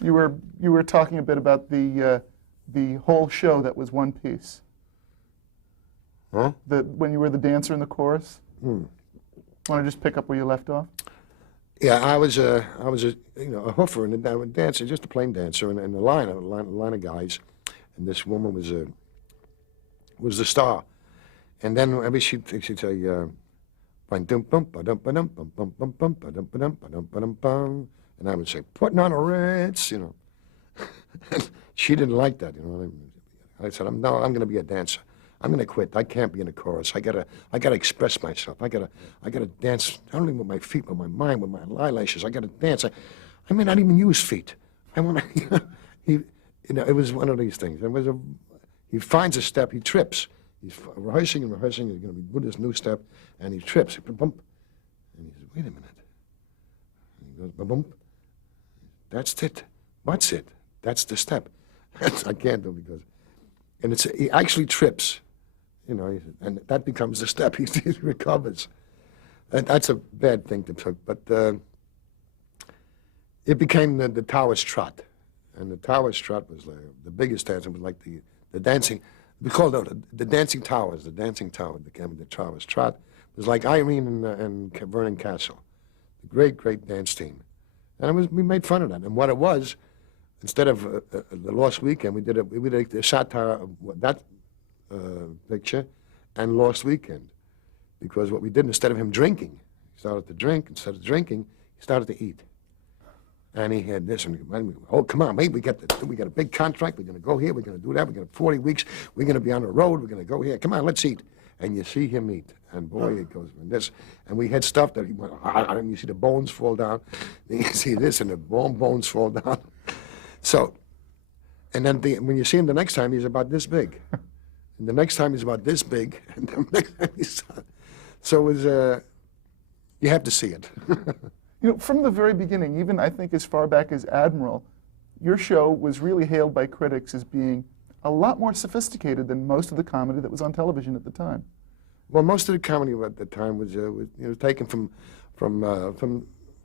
You were talking a bit about the whole show that was one piece. Huh? When you were the dancer in the chorus. Hmm. Want to just pick up where you left off? Yeah, I was a a hoofer and a dancer, just a plain dancer, and a line of guys, and this woman was the star, and then every she'd say, and I would say, putting on a Ritz, you know. And she didn't like that, you know. I said, I'm going to be a dancer. I'm going to quit. I can't be in a chorus. I gotta express myself. I gotta dance not only with my feet, but my mind, with my eyelashes. I gotta dance. I may not even use feet. I want to. It was one of these things. He finds a step. He trips. He's rehearsing and rehearsing. He's going to be with this new step, and he trips. Bump, and he says, "Wait a minute." And he goes, "Bump." That's it. What's it? That's the step. I can't do it because, and he actually trips. You know, and that becomes the step. He recovers. And that's a bad thing to take, but it became the Towers Trot. And the Towers Trot was the biggest dance. It was like the dancing, we called it the Dancing Towers, the Dancing Tower became the Towers Trot. It was like Irene and Vernon Castle, the great, great dance team. And we made fun of that. And what it was, instead of the Lost Weekend, we did a satire of that picture and Lost Weekend, because what we did, instead of him drinking, he started to drink. Instead of drinking, he started to eat, and he had this. And oh, come on, mate, we got a big contract. We're going to go here. We're going to do that. We're going to 40 weeks. We're going to be on the road. We're going to go here. Come on, let's eat. And you see him eat, and boy, it goes and this. And we had stuff that he went, and you see the bones fall down. Then you see this, and the bones fall down. So, and then when you see him the next time, he's about this big. And the next time he's about this big, and the next time so it was, you have to see it. You know, from the very beginning, even I think as far back as Admiral, your show was really hailed by critics as being a lot more sophisticated than most of the comedy that was on television at the time. Well, most of the comedy at the time was taken from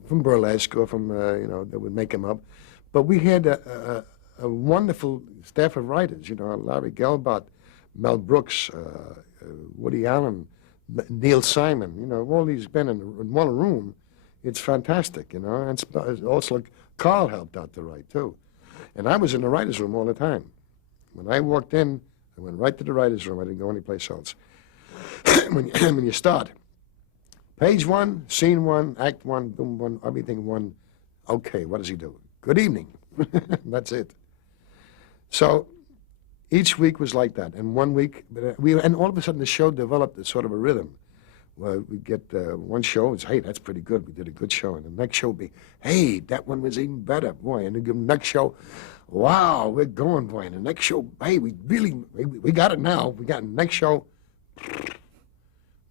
burlesque or from that would make him up, but we had a wonderful staff of writers. You know, Larry Gelbart, Mel Brooks, Woody Allen, Neil Simon, you know, all these men in one room. It's fantastic, you know. And also Carl helped out to write, too. And I was in the writer's room all the time. When I walked in, I went right to the writer's room. I didn't go anyplace else. when you start, page 1, scene 1, act 1, boom, 1, everything 1, okay, what does he do? Good evening. That's it. So each week was like that, and one week, and all of a sudden the show developed a sort of a rhythm. Well, we get one show, it's, hey, that's pretty good, we did a good show, and the next show would be, hey, that one was even better, boy, and the next show, wow, we're going, boy, and the next show, hey, we got it now, we got the next show,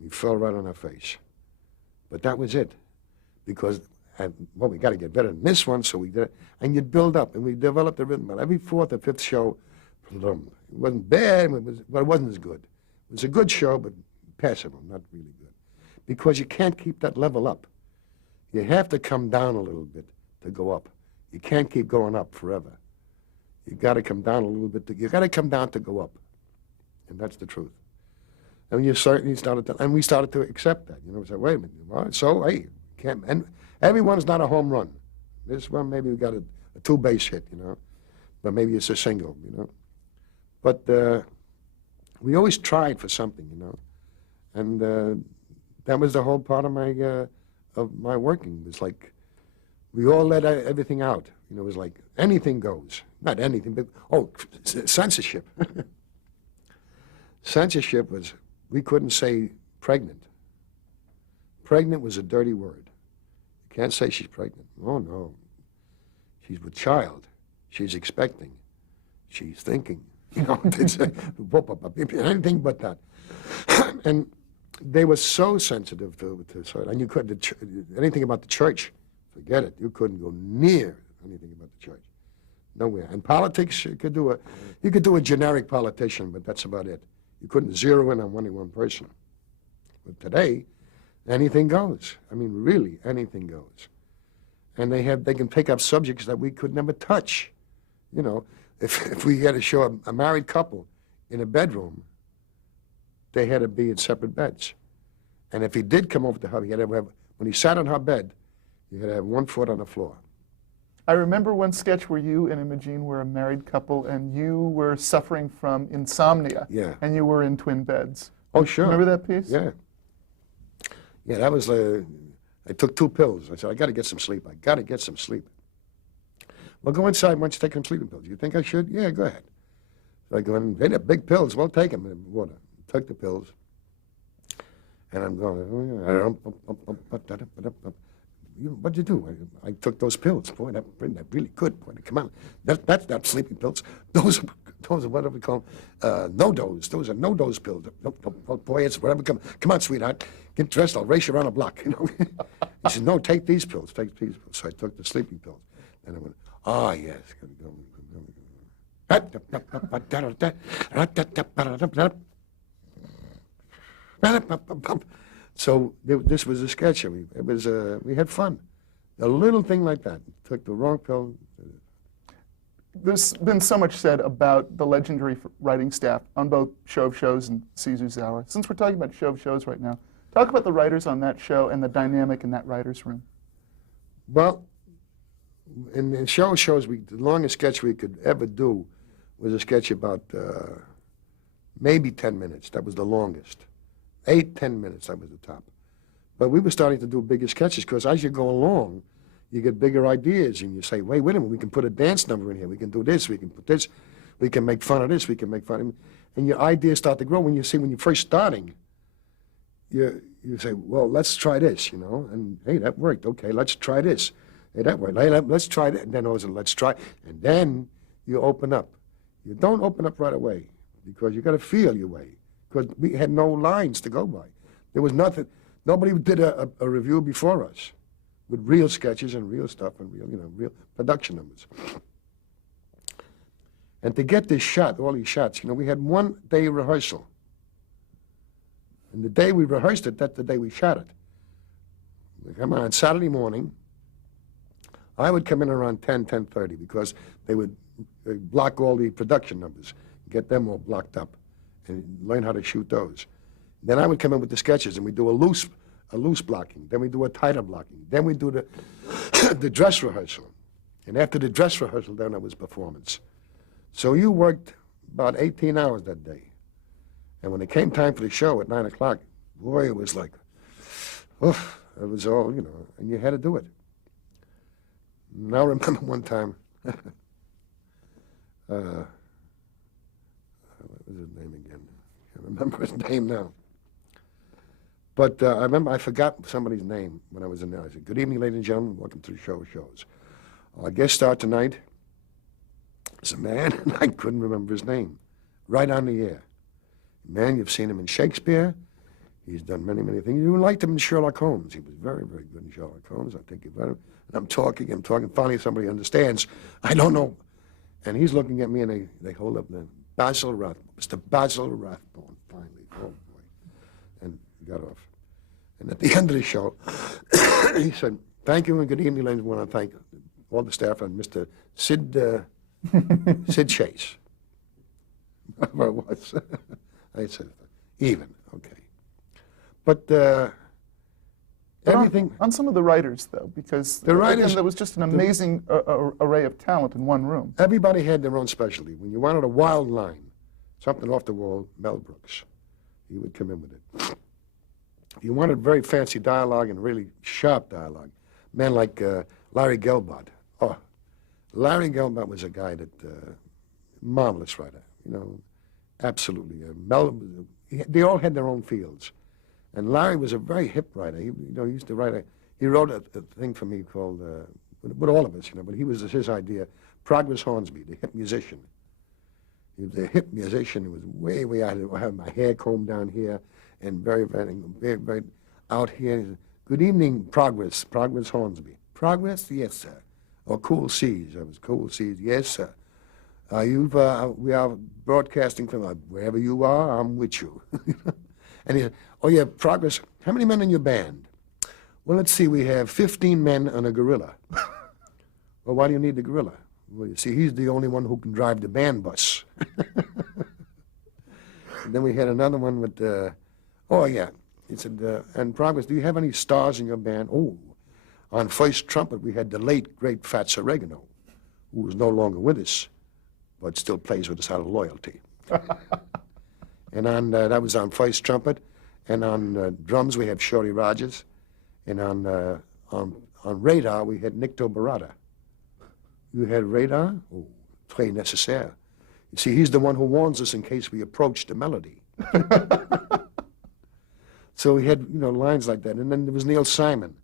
we fell right on our face. But that was it, because, well, we got to get better than this one, so we did it, and you'd build up, and we developed a rhythm, but every 4th or 5th show, it wasn't bad, but it wasn't as good. It was a good show, but passable, not really good. Because you can't keep that level up. You have to come down a little bit to go up. You can't keep going up forever. You got to come down a little bit. You got to come down to go up. And that's the truth. And we started to accept that. You know, we said, wait a minute, all right, so, hey, can't, and everyone's not a home run. This one, maybe we got a 2-base hit, you know, but maybe it's a single, you know. But we always tried for something, you know, and that was the whole part of my working. It was like we all let everything out. You know, it was like anything goes. Not anything, but censorship. Censorship was, we couldn't say pregnant. Pregnant was a dirty word. You can't say she's pregnant. Oh no, she's with child. She's expecting. She's thinking. You know, anything but that. And they were so sensitive to and you couldn't, anything about the church, forget it. You couldn't go near anything about the church. Nowhere. And politics, you could do a generic politician, but that's about it. You couldn't zero in on one person. But today, anything goes. I mean, really, anything goes. and they can pick up subjects that we could never touch. You know, if we had to show a married couple in a bedroom, they had to be in separate beds. And if he did come over to her, he had to have, when he sat on her bed, he had to have 1 foot on the floor. I remember one sketch where you and Imogene were a married couple and you were suffering from insomnia. Yeah. And you were in twin beds. Oh, sure. Remember that piece? Yeah. Yeah, that was, I took 2 pills. I said, I got to get some sleep. I got to get some sleep. Well, go inside. Why don't you take some sleeping pills? You think I should? Yeah, go ahead. So I go in, they're big pills. Well, take them. Water. Took the pills. And I'm going, what'd you do? I took those pills. Boy, that really good. Boy, come on. That's not sleeping pills. Those are what do we call no-dose. Those are no-dose pills. No, boy, it's whatever. Come on, sweetheart. Get dressed. I'll race you around the block. You know. He said, no, take these pills. Take these pills. So I took the sleeping pills. And I went, ah, yes. So this was a sketch. It was we had fun. A little thing like that. Took the wrong pill. There's been so much said about the legendary writing staff on both Show of Shows and Caesar's Hour. Since we're talking about Show of Shows right now, talk about the writers on that show and the dynamic in that writer's room. Well, in Show of Shows, the longest sketch we could ever do was a sketch about maybe 10 minutes. That was the longest. 8, 10 minutes, that was the top. But we were starting to do bigger sketches because as you go along, you get bigger ideas and you say, wait a minute, we can put a dance number in here. We can do this, we can put this, we can make fun of this, we can make fun of... And your ideas start to grow. When you're first starting, you say, well, let's try this, you know, and hey, that worked. Okay, let's try this. Hey, that worked. Hey, let's try that. And then also, let's try. And then you open up. You don't open up right away because you got to feel your way. Because we had no lines to go by. There was nothing. Nobody did a review before us with real sketches and real stuff and real production numbers. And to get this shot, all these shots, we had 1 day rehearsal. And the day we rehearsed it, that's the day we shot it. We come on Saturday morning. I would come in around 10:30 because they would block all the production numbers, get them all blocked up, and learn how to shoot those. Then I would come in with the sketches, and we do a loose blocking. Then we do a tighter blocking. Then we do the dress rehearsal. And after the dress rehearsal, then it was performance. So you worked about 18 hours that day. And when it came time for the show at 9 o'clock, boy, it was like, oof, it was all, and you had to do it. And I remember one time, what was his name again? I can't remember his name now. But I remember I forgot somebody's name when I was in there. I said, good evening, ladies and gentlemen. Welcome to the Show of Shows. Our guest star tonight is a man, and I couldn't remember his name, right on the air. Man, you've seen him in Shakespeare. He's done many, many things. You liked him in Sherlock Holmes. He was very, very good in Sherlock Holmes. I think you've got him. And I'm talking. Finally, somebody understands. I don't know. And he's looking at me, and they hold up the Basil Rathbone. Mr. Basil Rathbone, finally. Oh, boy. And he got off. And at the end of the show, he said, thank you and good evening, ladies. I want to thank all the staff and Mr. Sid Chase. Whatever it was. I said, even, okay. But everything... On some of the writers, though, because the writers, again, there was just an amazing array of talent in one room. Everybody had their own specialty. When you wanted a wild line, something off the wall, Mel Brooks, he would come in with it. If you wanted very fancy dialogue and really sharp dialogue, men like Larry Gelbart. Oh, Larry Gelbart was a guy that, marvelous writer, absolutely. They all had their own fields. And Larry was a very hip writer. He used to write he wrote a thing for me called, with all of us, but he was his idea, Progress Hornsby, the hip musician. He was a hip musician. He was way, way out. I had my hair combed down here and very, very, very, very out here. He said, good evening, Progress Hornsby. Progress? Yes, sir. Or Cool Seas. I was Cool Seas. Yes, sir. We are broadcasting from wherever you are, I'm with you. And he said, oh, yeah, Progress, how many men in your band? Well, let's see, we have 15 men and a gorilla. Well, why do you need the gorilla? Well, you see, he's the only one who can drive the band bus. And then we had another one with, oh yeah, he said, and Progress, do you have any stars in your band? Oh, on first trumpet we had the late, great Fats Oregano, who is no longer with us, but still plays with us out of loyalty. And on that was on first trumpet, and on drums we have Shorty Rogers, and on radar we had Nick Barada. You had radar? Oh, très nécessaire. You see, he's the one who warns us in case we approach the melody. So we had, lines like that. And then there was Neil Simon.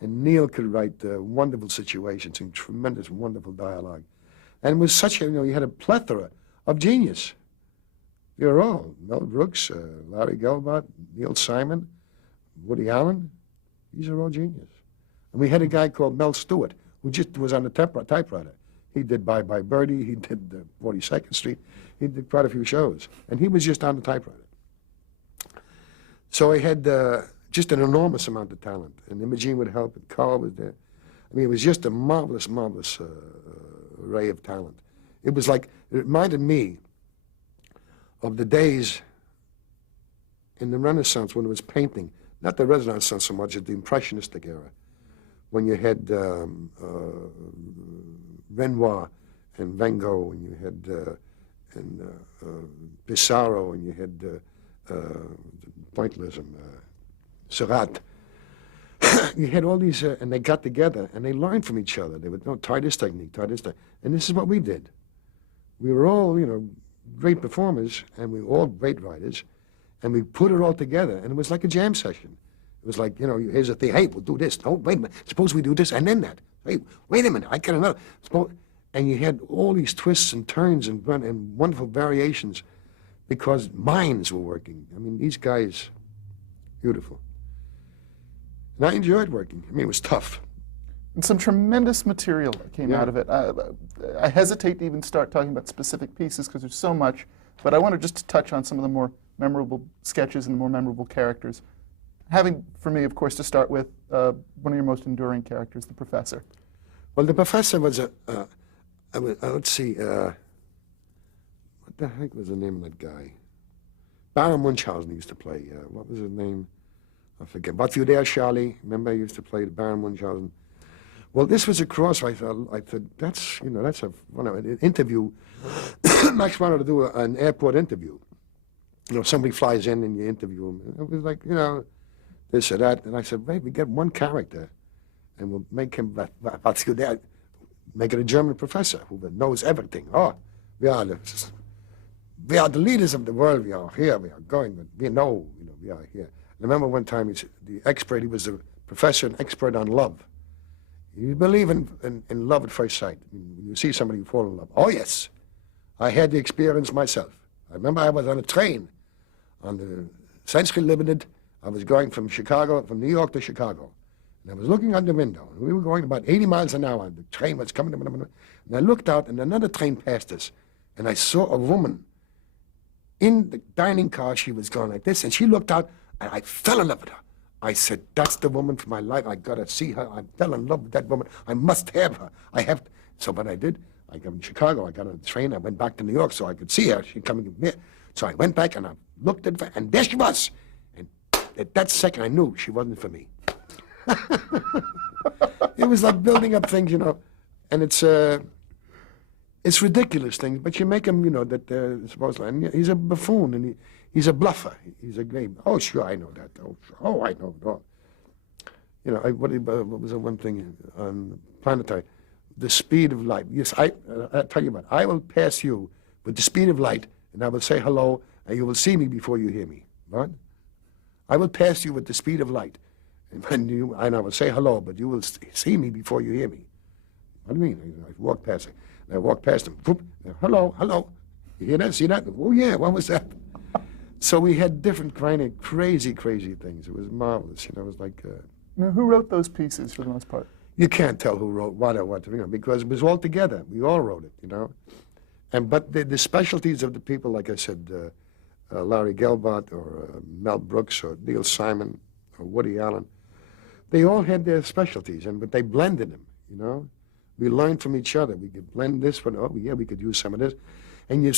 And Neil could write wonderful situations and tremendous, wonderful dialogue. And it was such a, you had a plethora of genius. They were all, Mel Brooks, Larry Gelbart, Neil Simon, Woody Allen. These are all genius. And we had a guy called Mel Stewart, who just was on the typewriter. He did Bye Bye Birdie, he did 42nd Street, he did quite a few shows, and he was just on the typewriter. So I had just an enormous amount of talent, and Imogene would help, and Carl was there. I mean, it was just a marvelous, marvelous array of talent. It was like, it reminded me of the days in the Renaissance when it was painting, not the Renaissance so much as the Impressionistic era, when you had Renoir and Van Gogh, and you had Pissarro, and you had Pointillism, Seurat. You had all these, and they got together, and they learned from each other. They would, no, try this technique, and this is what we did. We were all, great performers, and we were all great writers, and we put it all together, and it was like a jam session. It was like, here's a thing. Hey, we'll do this. Oh, wait a minute. Suppose we do this and then that. Hey, wait a minute. I got another. And you had all these twists and turns and wonderful variations because minds were working. I mean, these guys, beautiful. And I enjoyed working. I mean, it was tough. And some tremendous material came out of it. I hesitate to even start talking about specific pieces because there's so much, but I wanted just to touch on some of the more memorable sketches and the more memorable characters. Having, for me, of course, to start with, one of your most enduring characters, the Professor. Well, the Professor was let's see, what the heck was the name of that guy? Baron Munchausen used to play, what was his name? I forget. But You There, Charlie? Remember, he used to play the Baron Munchausen. Well, this was a cross. I thought that's an interview. Max wanted to do an airport interview. Somebody flies in and you interview him. It was like, this or that. And I said, wait, we get one character and we'll make him, make it a German professor who knows everything. Oh, we are the leaders of the world. We are here. We are going. But we know, we are here. I remember one time the expert, he was a professor and expert on love. You believe in love at first sight. When you see somebody, you fall in love. Oh, yes. I had the experience myself. I remember I was on a train on the Century Limited. I was going from New York to Chicago. And I was looking out the window. And we were going about 80 miles an hour. The train was coming. And I looked out, and another train passed us. And I saw a woman in the dining car. She was going like this. And she looked out, and I fell in love with her. I said, that's the woman for my life. I got to see her. I fell in love with that woman. I must have her. So what I did, I got in Chicago. I got on the train. I went back to New York so I could see her. She'd coming here. So I went back and I looked at her, and there she was. And at that second, I knew she wasn't for me. It was like building up things, and it's ridiculous things, but you make them, that they're supposed to. And he's a buffoon, and he's a bluffer. He's a game. Oh, sure, I know that. Oh, sure. Oh, I know. Oh. What was the one thing on Planetary? The speed of light. Yes, I tell you what, I will pass you with the speed of light, and I will say hello, and you will see me before you hear me. Right? I will pass you with the speed of light, and I will say hello, but you will see me before you hear me. What do you mean? I walked past him. And I walked past him. Whoop, hello, hello. You hear that? See that? Oh, yeah, what was that? So we had different kind of crazy, crazy things. It was marvelous. It was like... Now, who wrote those pieces for the most part? You can't tell who wrote what or what, because it was all together. We all wrote it, But the specialties of the people, like I said, Larry Gelbart or Mel Brooks or Neil Simon or Woody Allen, they all had their specialties, but they blended them, you know. We learned from each other. We could blend this one. Oh, yeah, we could use some of this. And you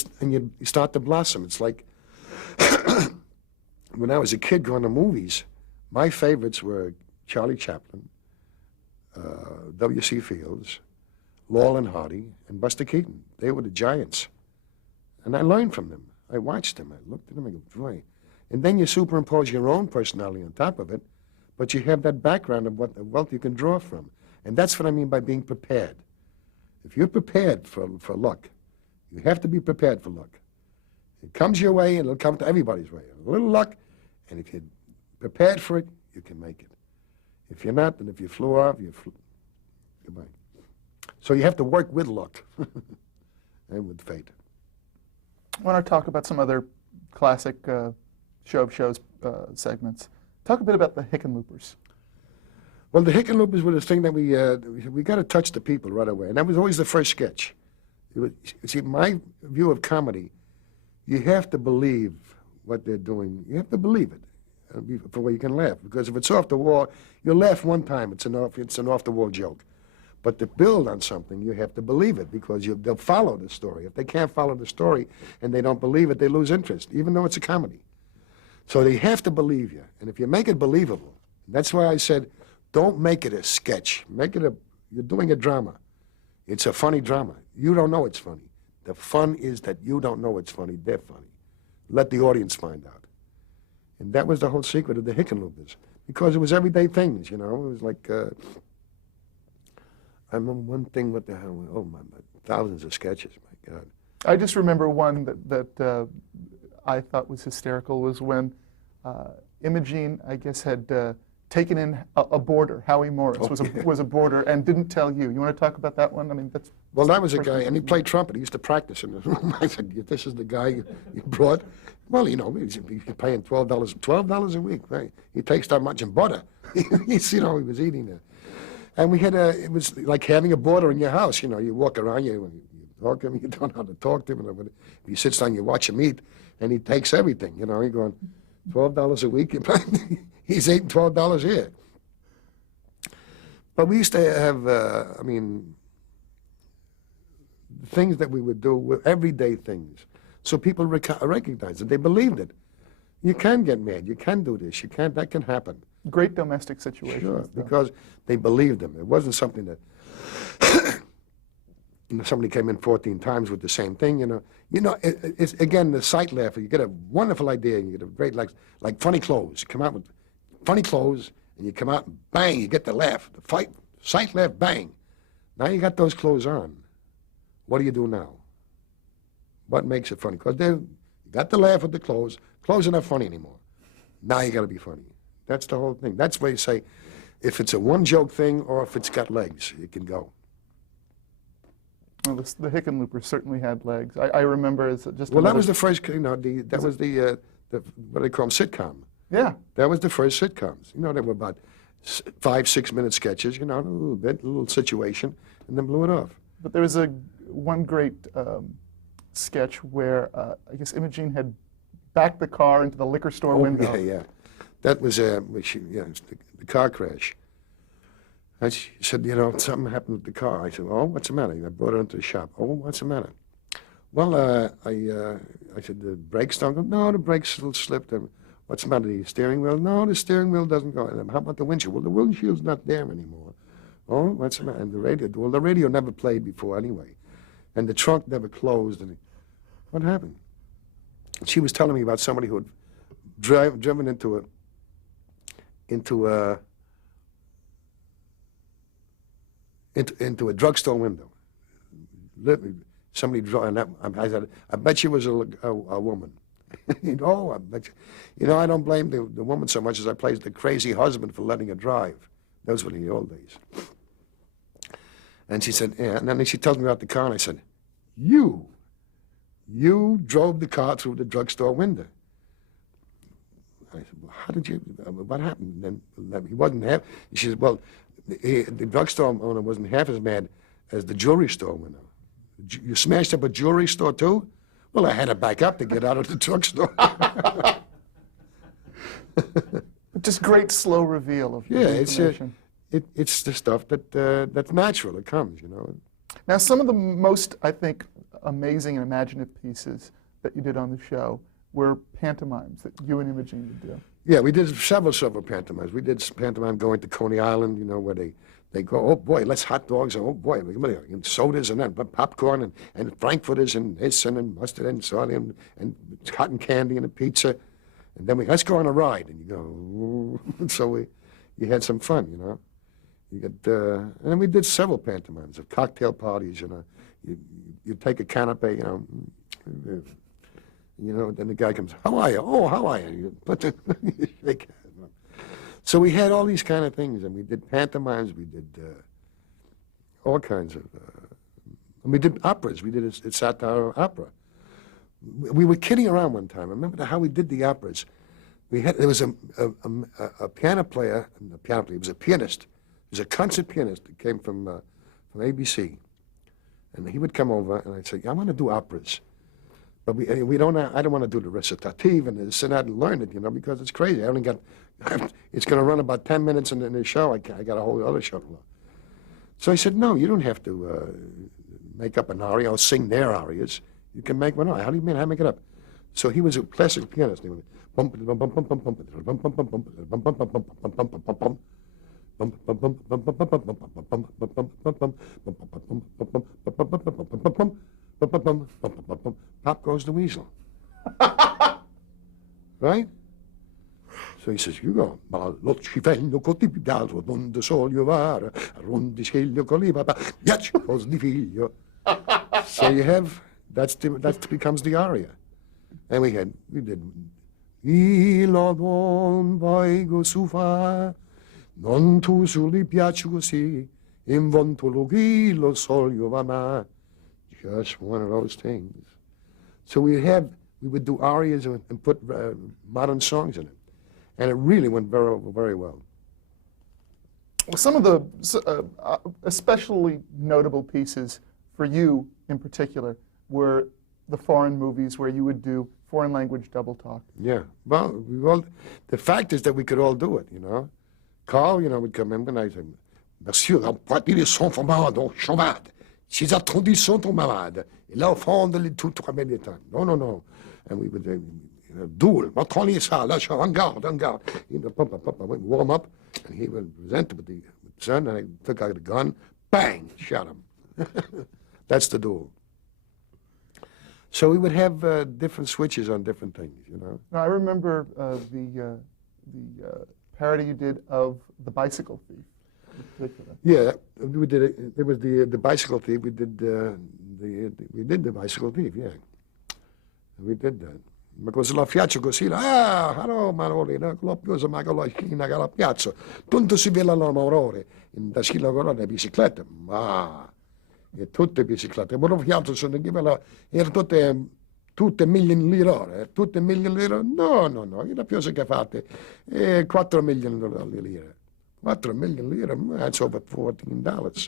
start to blossom. It's like when I was a kid going to movies, my favorites were Charlie Chaplin, W.C. Fields, Laurel and Hardy, and Buster Keaton. They were the giants. And I learned from them. I watched them. I looked at them and go, boy. And then you superimpose your own personality on top of it, but you have that background of what the wealth you can draw from. And that's what I mean by being prepared. If you're prepared for luck, you have to be prepared for luck. It comes your way, and it'll come to everybody's way. A little luck, and if you're prepared for it, you can make it. If you're not, and if you flew off, goodbye. So you have to work with luck and with fate. I want to talk about some other classic show of shows segments. Talk a bit about the Hickenloopers. Well, the Hickenloopers were the thing that we got to touch the people right away, and that was always the first sketch. See, my view of comedy, you have to believe what they're doing. You have to believe it before you can laugh. Because if it's off the wall, you'll laugh one time. It's an off-the-wall joke. But to build on something, you have to believe it because they'll follow the story. If they can't follow the story and they don't believe it, they lose interest, even though it's a comedy. So they have to believe you. And if you make it believable, that's why I said, don't make it a sketch. Make it you're doing a drama. It's a funny drama. You don't know it's funny. The fun is that you don't know it's funny. They're funny. Let the audience find out. And that was the whole secret of the Hickenloopers. Because it was everyday things, you know. It was like, I remember one thing, what the hell, oh my, thousands of sketches, my God. I just remember one that I thought was hysterical was when Imogene, I guess, had taken in a boarder. Howie Morris was a boarder and didn't tell you. You want to talk about that one? I mean, that's... Well, that was a guy, and he played trumpet. He used to practice in the room. I said, this is the guy you brought? Well, you know, he's paying $12 a week. Right? He takes that much in butter. He's, you know, he was eating it. And we had it was like having a boarder in your house. You know, you walk around, you talk to him, you don't know how to talk to him. If he sits down, you watch him eat, and he takes everything. You know, you're going, $12 a week? He's eating $12 here. But we used to have, I mean, things that we would do were everyday things. So people recognized it. They believed it. You can get mad. You can do this. You can. That can happen. Great domestic situations. Sure, because they believed them. It wasn't something that somebody came in 14 times with the same thing. You know. It's again the sight laugher. You get a wonderful idea. And you get a great like funny clothes. You come out with funny clothes, and you come out and bang, you get the laugh, the sight laugh, bang. Now you got those clothes on. What do you do now? What makes it funny? Because you got the laugh with the clothes. Clothes are not funny anymore. Now you got to be funny. That's the whole thing. That's why you say, if it's a one-joke thing or if it's got legs, it can go. Well, the Hickenloopers certainly had legs. I remember as just... Well, that was the first, you know, that was the what they call them, sitcom. Yeah. That was the first sitcoms. You know, they were about 5-6 minute sketches, you know, a little situation, and then blew it off. But there was one great sketch where I guess Imogene had backed the car into the liquor store window. Yeah. That was the car crash. And she said, you know, something happened with the car. I said, oh, what's the matter? I brought her into the shop. Oh, what's the matter? Well, I said, the brakes don't go? No, the brakes still slipped. What's the matter, the steering wheel? No, the steering wheel doesn't go. How about the windshield? Well, the windshield's not there anymore. Oh, what's the matter? And the radio? Well, the radio never played before anyway. And the trunk never closed. And what happened? She was telling me about somebody who had driven into a drugstore window. Literally, somebody drove, and I said, I bet she was a woman. I bet you. You know, I don't blame the woman so much as I blame the crazy husband for letting her drive. Those were the old days. And she said, yeah, and then she tells me about the car, and I said, you drove the car through the drugstore window. I said, well, how did you, what happened? And then he wasn't half, she said, well, the drugstore owner wasn't half as mad as the jewelry store window. You smashed up a jewelry store too? Well, I had to back up to get out of the drugstore. But Just great slow reveal of Yeah, it's information. it's the stuff that's natural. It comes, you know. Now, some of the most, I think, amazing and imaginative pieces that you did on the show were pantomimes that you and Imogene would do. Yeah, we did several pantomimes. We did pantomime going to Coney Island, you know, where they go, oh boy, let's hot dogs, and oh boy, and sodas, and then popcorn, and frankfurters, and this, and then mustard, and sardine, and cotton candy, and a pizza. And then let's go on a ride. And you go, ooh. So you had some fun, you know. You get, and then we did several pantomimes of cocktail parties, you know. You take a canapé, you know, then the guy comes, how are you? Oh, how are you? You put the, you shake hands. So we had all these kind of things, and we did pantomimes, we did all kinds of, and we did operas. We did a satire opera. We were kidding around one time. I remember how we did the operas. There was a piano player, he was a pianist. He was a concert pianist that came from ABC. And he would come over, and I'd say, I want to do operas. But we don't. I don't want to do the recitative and this and that and learn it, you know, because it's crazy. I only got. It's going to run about 10 minutes in the show. I got a whole other show to learn. So I said, no, you don't have to make up an aria or sing their arias. You can make one up. How do you mean? How do I make it up? So he was a classical pianist. He went bump bum bum bum bum bum bum bum bum bum bum bum bum bum bum bum bum bum. Pop goes the weasel. Right? So he says, you go, ma lo cifello cotipidato, donde soglio vara, rondi sceglio coliva, ghiaccios di figlio. So you have, that becomes the aria. And we did, Ilo don vaigo su fa, non tu suli piaci così, in vontologi lo soglio va ma. Just one of those things. So we would do arias and put modern songs in it. And it really went very, very well. Well, some of the especially notable pieces for you in particular were the foreign movies where you would do foreign language double talk. Yeah. Well, the fact is that we could all do it, you know. Carl, you know, would come in and I'd say, Monsieur, emportez son formade au chômade. Si attendus sont au malade. Il a fond de tout le temps. No. And we would duel. Matronny ça, là, en garde. You know, we'd warm up, and he would present with the son, and I took out a gun, bang, shot him. That's the duel. So we would have different switches on different things, you know. Now, I remember the parody you did of The Bicycle Thief. In particular. Yeah, we did it. There was the Bicycle Thief. We did the Bicycle Thief. Yeah, we did that. Because la piazza così, hello, Manoli, la piazza magari la piazza. Tanto si vede l'amore da schilla con la bicicletta, ma e tutte biciclette. Ma la piazza sono erano tutte milioni di lire, tutte milioni di lire. No, la piazza che fate è 4 milioni di lire. 4 million lire, that's over $14.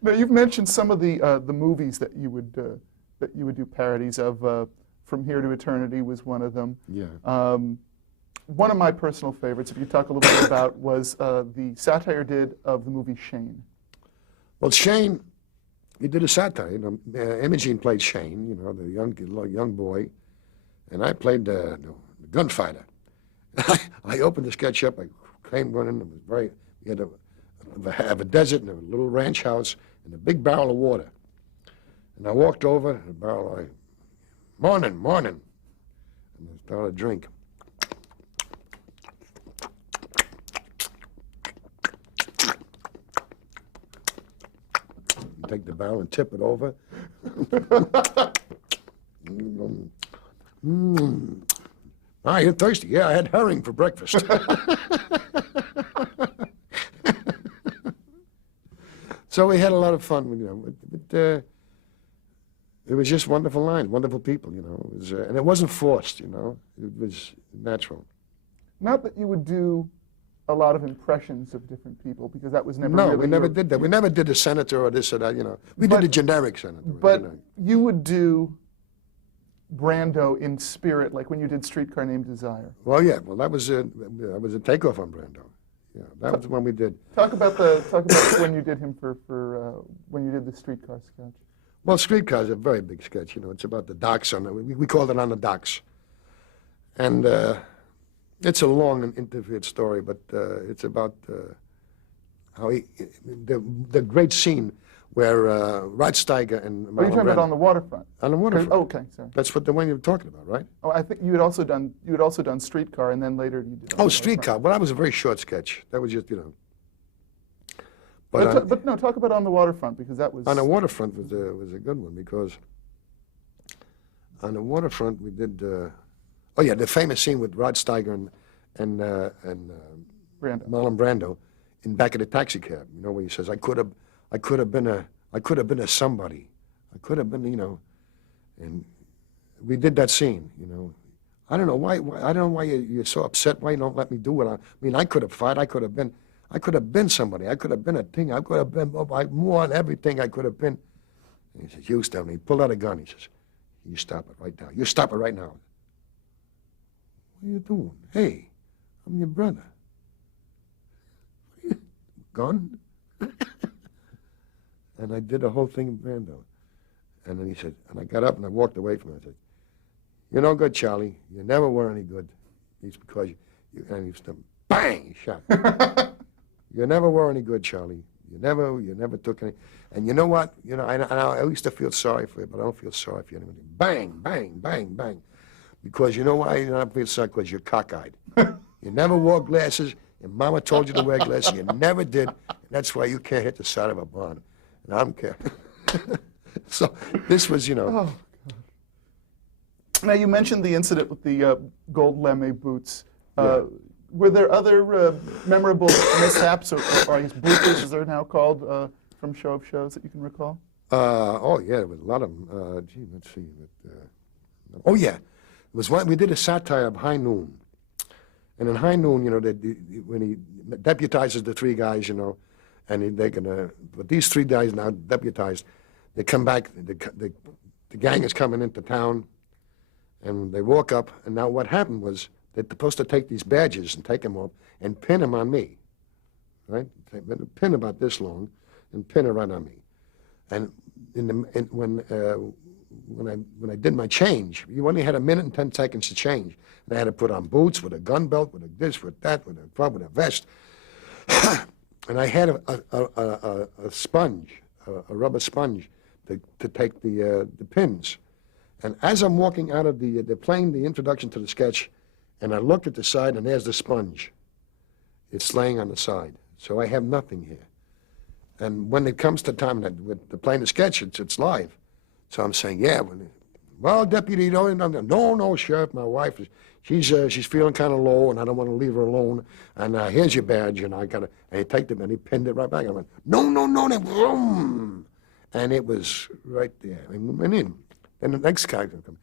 Now, you've mentioned some of the movies that you would do parodies of. From Here to Eternity was one of them. Yeah. One of my personal favorites, if you talk a little bit about, was the satire did of the movie Shane. Well, Shane, he did a satire. You know, Imogene played Shane, you know, the young boy, and I played the gunfighter. I opened the sketch up. I came running. It was we had a desert and a little ranch house and a big barrel of water. And I walked over the barrel. Morning. And I started a drink. Take the barrel and tip it over. Ah, you're thirsty. Yeah, I had herring for breakfast. So we had a lot of fun, you know. It was just wonderful lines, wonderful people, you know. It was, and it wasn't forced, you know. It was natural. Not that you would do a lot of impressions of different people, because that was never No, really we never did that. We never did a senator or this or that, you know. We did a generic senator. But you would do Brando in spirit, like when you did Streetcar Named Desire. Well, yeah, well, that was a takeoff on Brando. Yeah, that was the one we did. Talk about when you did him for when you did the Streetcar sketch. Well, Streetcar is a very big sketch. You know, it's about the docks we called it On the Docks, and it's a long and intricate story, but it's about how the great scene where Rod Steiger and Oh, you're talking about On the Waterfront. On the Waterfront. Oh, okay, sorry. That's what the one you were talking about, right? Oh, I think you had also done Streetcar, and then later you did. On Oh, the Streetcar. Well, that was a very short sketch. That was just, you know. Waterfront. But no, talk about On the Waterfront, because that was. On the Waterfront was a good one, because on the Waterfront we did. Oh yeah, the famous scene with Rod Steiger and Brando. Marlon Brando in back of the taxi cab. You know, where he says, "I could have been a somebody. I could have been, you know." And we did that scene. You know, I don't know why I don't know why you're so upset. Why you don't let me do it? I mean, I could have fought. I could have been somebody. I could have been a thing. I could have been more on everything I could have been. And he says, "You stop." And he pulled out a gun. He says, "You stop it right now. You stop it right now." "What are you doing?" "Hey, I'm your brother." "Gun?" And I did the whole thing in Brando. And then he said, and I got up and I walked away from him. I said, "You're no good, Charlie. You never were any good. It's because you," and he said, bang, he shot me. "You never were any good, Charlie. You never took any." And you know what? You know, I used to feel sorry for you, but I don't feel sorry for you anymore. Bang, bang, bang, bang. Because you know why you don't feel sorry? Because you're cockeyed. You never wore glasses, and Mama told you to wear glasses. You never did. And that's why you can't hit the side of a barn. And I don't care. So this was, you know. Oh, God. Now, you mentioned the incident with the gold lame boots. Were there other memorable mishaps, or I guess bloopers, as they're now called, from Show of Shows that you can recall? Oh, yeah, there was a lot of them. Gee, let's see. Oh, yeah. It was one, we did a satire of High Noon. And in High Noon, you know, when he deputizes the three guys, you know, and they're going to, but these three guys now deputized, they come back, the gang is coming into town, and they walk up, and now what happened was they're supposed to take these badges and take them off and pin them on me, right? Pin about this long and pin it right on me. And when I did my change, you only had a minute and 10 seconds to change. And I had to put on boots with a gun belt, with a this, with that, with a vest. And I had a sponge, a rubber sponge, to take the pins. And as I'm walking out of they're playing the introduction to the sketch, and I look at the side, and there's the sponge. It's laying on the side. So I have nothing here. And when it comes to time with playing the sketch, it's live. So I'm saying, yeah, well, Deputy, you know, no, Sheriff, my wife, she's feeling kind of low, and I don't want to leave her alone. And here's your badge, and and he take them, and he pinned it right back. I went, no, then boom, and it was right there. I went in. Then the next guy could come.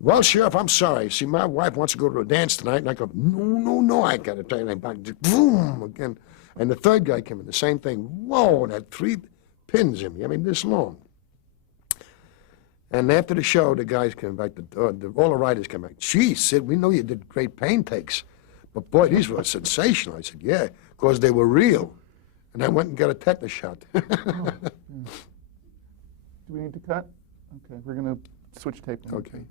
"Well, Sheriff, I'm sorry. See, my wife wants to go to a dance tonight." And I go, no, I got to tell you. And boom, again. And the third guy came in, the same thing. Whoa, and had 3 pins in me. I mean, this long. And after the show, the guys came back, all the writers came back. "Gee, Sid, we know you did great pain takes, but boy, these were sensational." I said, "Yeah, because they were real." And I went and got a tetanus shot. Oh, yeah. Do we need to cut? Okay, we're going to switch tape now. Okay.